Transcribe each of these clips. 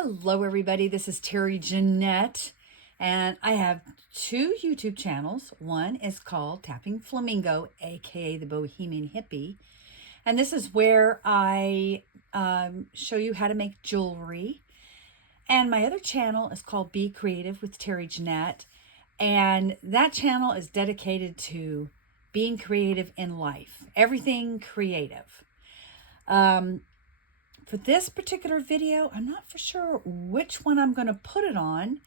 Hello everybody, this is Terry Jeanette, and I have two YouTube channels. One is called Tapping Flamingo, aka the Bohemian Hippie, and this is where I show you how to make jewelry. And my other channel is called Be Creative with Terry Jeanette, and that channel is dedicated to being creative in life, everything creative. For this particular video, I'm not for sure which one I'm going to put it on.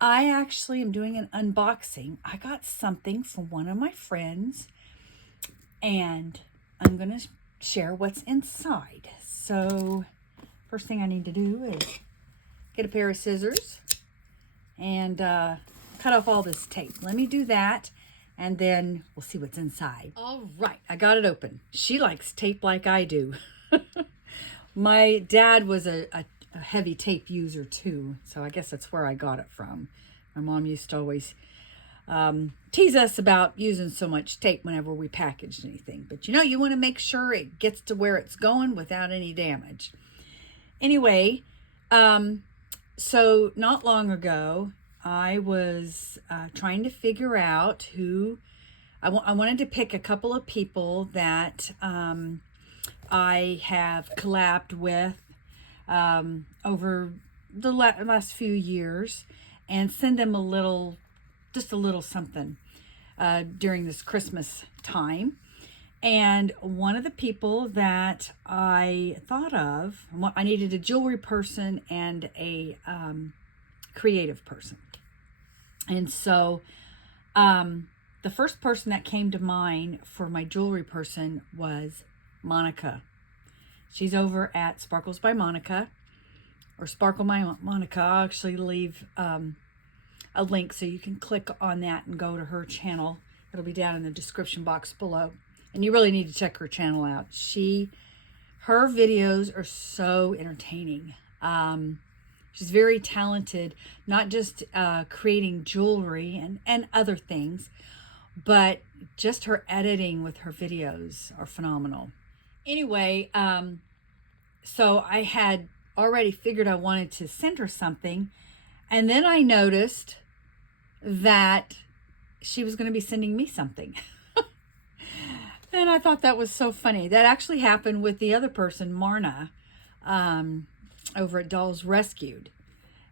I actually am doing an unboxing. I got something from one of my friends, and I'm going to share what's inside. So first thing I need to do is get a pair of scissors and cut off all this tape. Let me do that, and then we'll see what's inside. All right, I got it open. She likes tape like I do. My dad was a heavy tape user too, so I guess that's where I got it from. My mom used to always tease us about using so much tape whenever we packaged anything. But you want to make sure it gets to where it's going without any damage. Anyway, so not long ago, I was trying to figure out who, I wanted to pick a couple of people that I have collabed with over the last few years and send them just a little something during this Christmas time. And one of the people that I thought of, I needed a jewelry person and a creative person. And so the first person that came to mind for my jewelry person was Monica. She's over at Sparkles by Monica, or Sparkle by Monica. I'll actually leave a link so you can click on that and go to her channel. It'll be down in the description box below. And you really need to check her channel out. Her videos are so entertaining. She's very talented, not just creating jewelry and other things, but just her editing with her videos are phenomenal. Anyway, so I had already figured I wanted to send her something, and then I noticed that she was going to be sending me something. And I thought that was so funny. That actually happened with the other person, Marna, over at Dolls Rescued.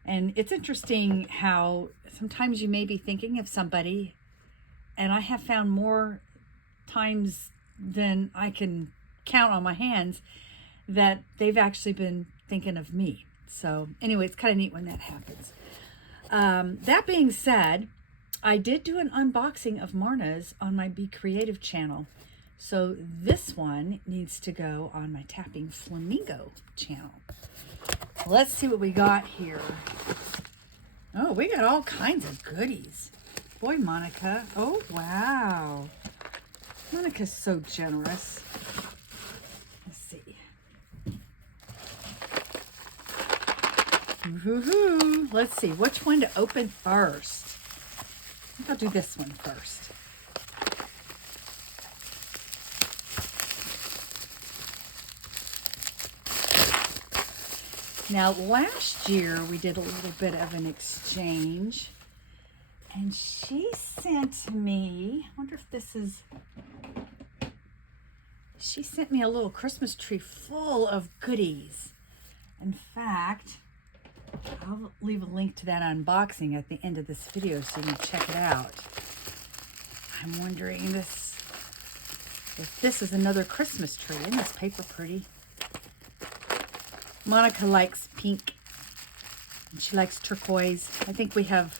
And it's interesting how sometimes you may be thinking of somebody, and I have found more times than I can count on my hands that they've actually been thinking of me. So anyway, it's kind of neat when that happens. That being said, I did do an unboxing of Marna's on my Be Creative channel. So this one needs to go on my Tapping Flamingo channel. Let's see what we got here. Oh, we got all kinds of goodies. Boy, Monica. Oh, wow. Monica's so generous. Let's see. Woohoo! Let's see which one to open first. I think I'll do this one first. Now, last year we did a little bit of an exchange, and she sent me, I wonder if this is, she sent me a little Christmas tree full of goodies. In fact, I'll leave a link to that unboxing at the end of this video so you can check it out. I'm wondering if this is another Christmas tree. Isn't this paper pretty? Monica likes pink, and she likes turquoise. I think we have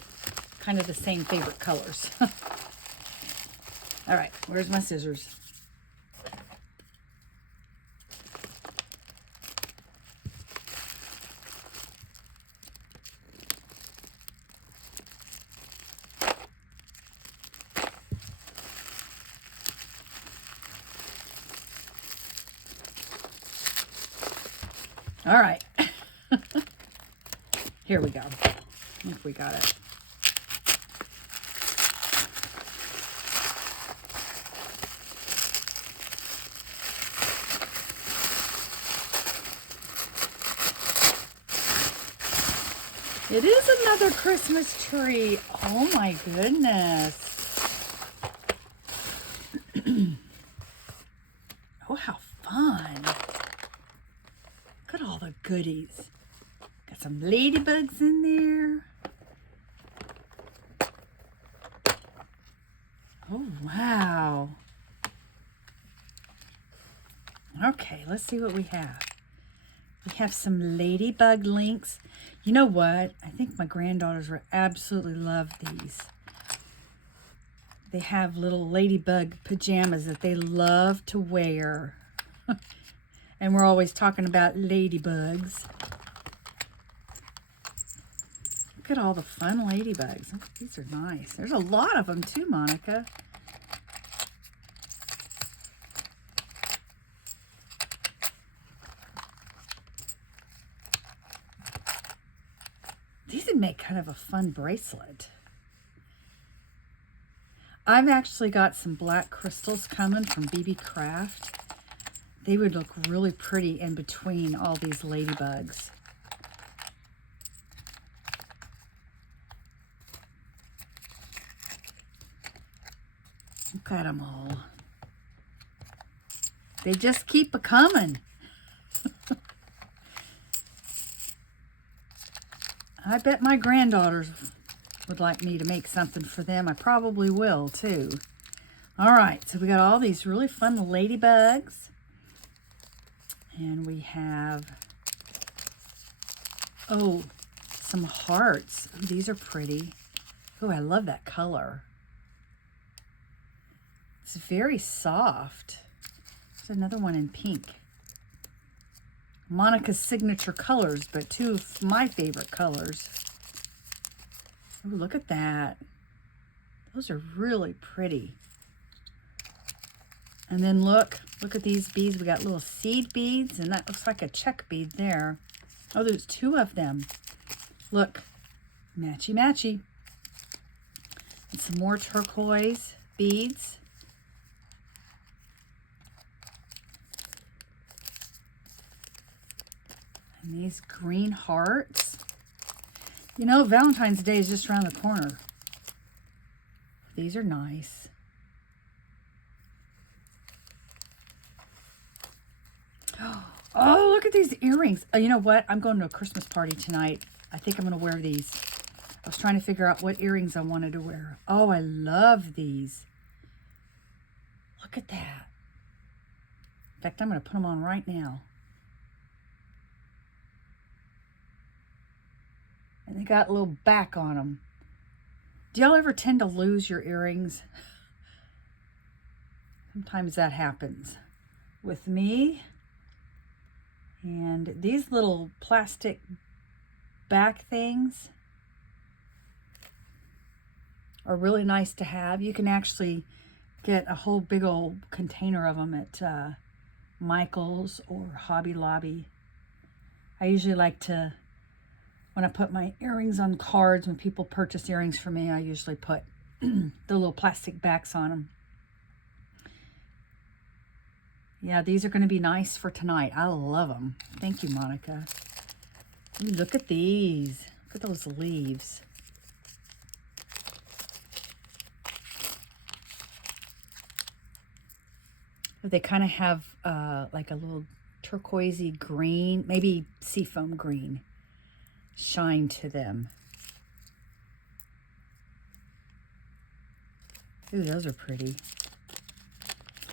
kind of the same favorite colors. All right, where's my scissors? All right. Here we go. I think we got it. It is another Christmas tree. Oh my goodness. Oh, how fun. Look at all the goodies. Got some ladybugs in there. Oh, wow. Okay, let's see what we have. We have some ladybug links. You know what? I think my granddaughters would absolutely love these. They have little ladybug pajamas that they love to wear. And we're always talking about ladybugs. Look at all the fun ladybugs. Oh, these are nice. There's a lot of them too, Monica. These would make kind of a fun bracelet. I've actually got some black crystals coming from BB Craft. They would look really pretty in between all these ladybugs. Look at them all. They just keep a-coming. I bet my granddaughters would like me to make something for them. I probably will too. All right, so we got all these really fun ladybugs. And we have, oh, some hearts. Ooh, these are pretty. Oh, I love that color. It's very soft. There's another one in pink. Monica's signature colors, but two of my favorite colors. Ooh, look at that. Those are really pretty. And then look at these beads. We got little seed beads, and that looks like a check bead there. Oh, there's two of them. Look, matchy matchy. And some more turquoise beads. And these green hearts. You know, Valentine's Day is just around the corner. These are nice. Oh, look at these earrings. You know what? I'm going to a Christmas party tonight. I think I'm going to wear these. I was trying to figure out what earrings I wanted to wear. Oh, I love these. Look at that. In fact, I'm going to put them on right now. And they got a little back on them. Do y'all ever tend to lose your earrings? Sometimes that happens with me. And these little plastic back things are really nice to have. You can actually get a whole big old container of them at Michael's or Hobby Lobby. I usually like to, when I put my earrings on cards, when people purchase earrings for me, I usually put the little plastic backs on them. Yeah, these are going to be nice for tonight. I love them. Thank you, Monica. Ooh, look at these. Look at those leaves. They kind of have like a little turquoisey green, maybe seafoam green shine to them. Ooh, those are pretty.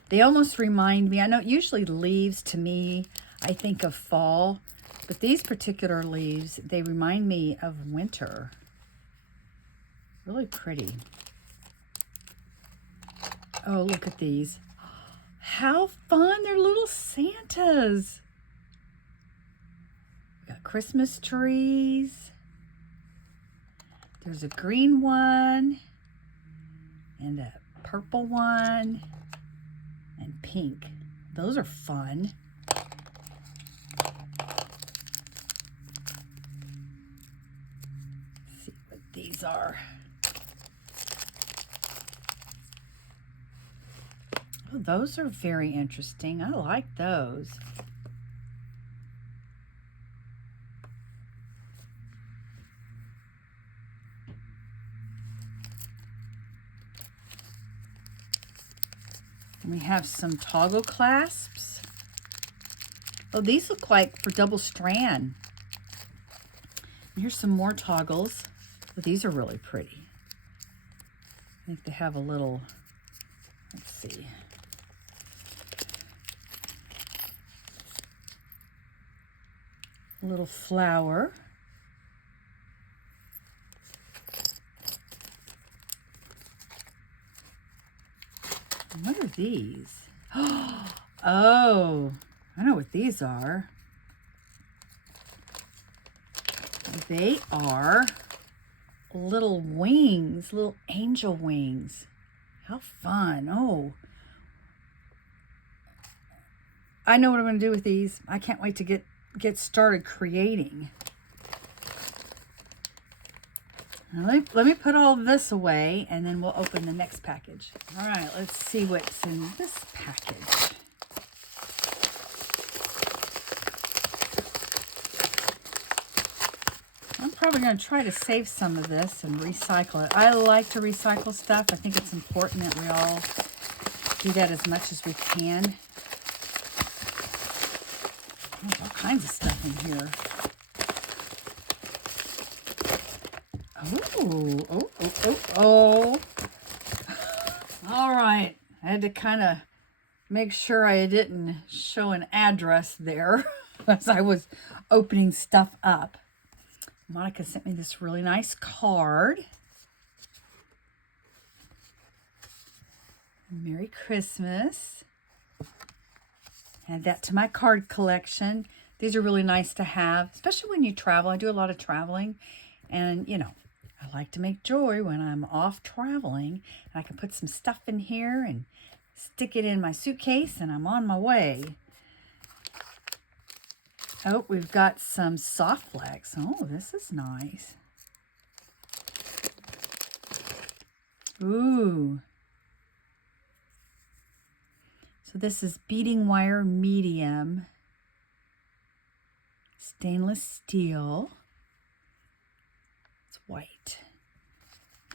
They almost remind me, I know usually leaves to me, I think of fall, but these particular leaves, they remind me of winter. Really pretty. Oh, look at these. How fun, they're little Santas. We got Christmas trees. There's a green one and a purple one. And pink. Those are fun. Let's see what these are. Oh, those are very interesting. I like those. And we have some toggle clasps. Oh, these look like for double strand. And here's some more toggles. Oh, these are really pretty. I think they have a little, let's see. A little flower. What are these? Oh, I know what these are. They are little wings, little angel wings. How fun. Oh, I know what I'm going to do with these. I can't wait to get started creating. Now let me put all this away, and then we'll open the next package. All right, let's see what's in this package. I'm probably going to try to save some of this and recycle it. I like to recycle stuff. I think it's important that we all do that as much as we can. There's all kinds of stuff in here. Oh. All right. I had to kind of make sure I didn't show an address there as I was opening stuff up. Monica sent me this really nice card. Merry Christmas. Add that to my card collection. These are really nice to have, especially when you travel. I do a lot of traveling, and you know, I like to make joy when I'm off traveling. And I can put some stuff in here and stick it in my suitcase, and I'm on my way. Oh, we've got some soft flex. Oh, this is nice. Ooh. So this is beading wire medium. Stainless steel. It's white.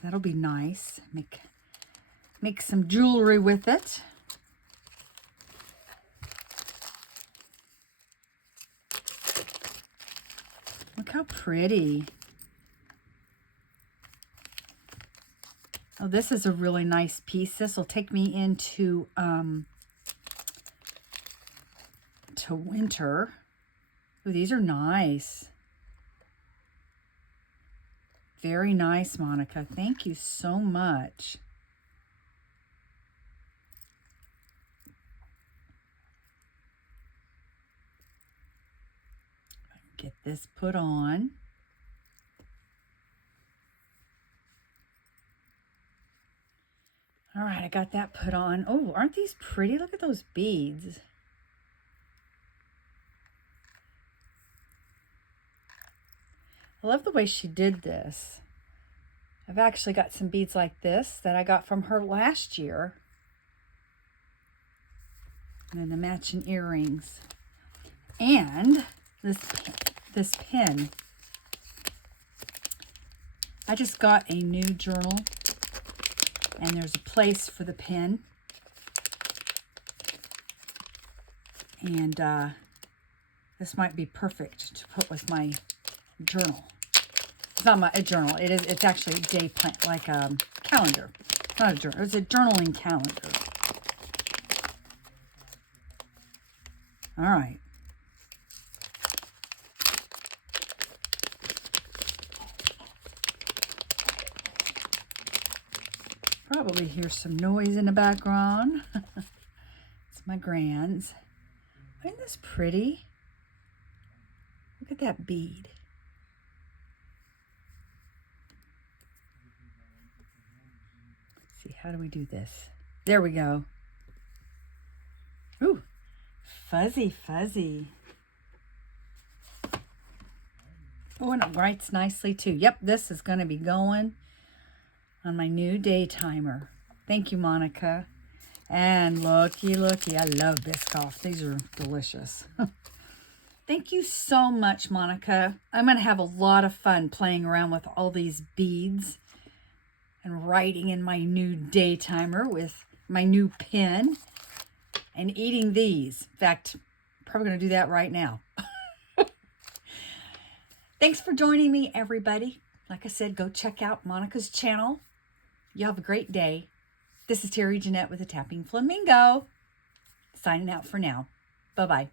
That'll be nice. Make some jewelry with it. Look how pretty. Oh, this is a really nice piece. This will take me into to winter. Oh, these are nice. Very nice, Monica. Thank you so much. Get this put on. All right, I got that put on. Oh, aren't these pretty? Look at those beads. I love the way she did this. I've actually got some beads like this that I got from her last year. And then the matching earrings. And this pin. I just got a new journal, and there's a place for the pin. And this might be perfect to put with my journal. It's not a journal. It's actually a day plan, like a calendar. Not a journal. It's a journaling calendar. All right. Probably hear some noise in the background. It's my grands. Isn't this pretty? Look at that bead. Let's see, how do we do this? There we go. Ooh, fuzzy, fuzzy. Oh, and it writes nicely too. Yep, this is going to be going on my new day timer. Thank you, Monica. And looky, I love Biscoff. These are delicious. Thank you so much, Monica. I'm going to have a lot of fun playing around with all these beads and writing in my new day timer with my new pen. and eating these. In fact, probably going to do that right now. Thanks for joining me, everybody. Like I said, go check out Monica's channel. You have a great day. This is Terry Jeanette with the Tapping Flamingo. Signing out for now. Bye-bye.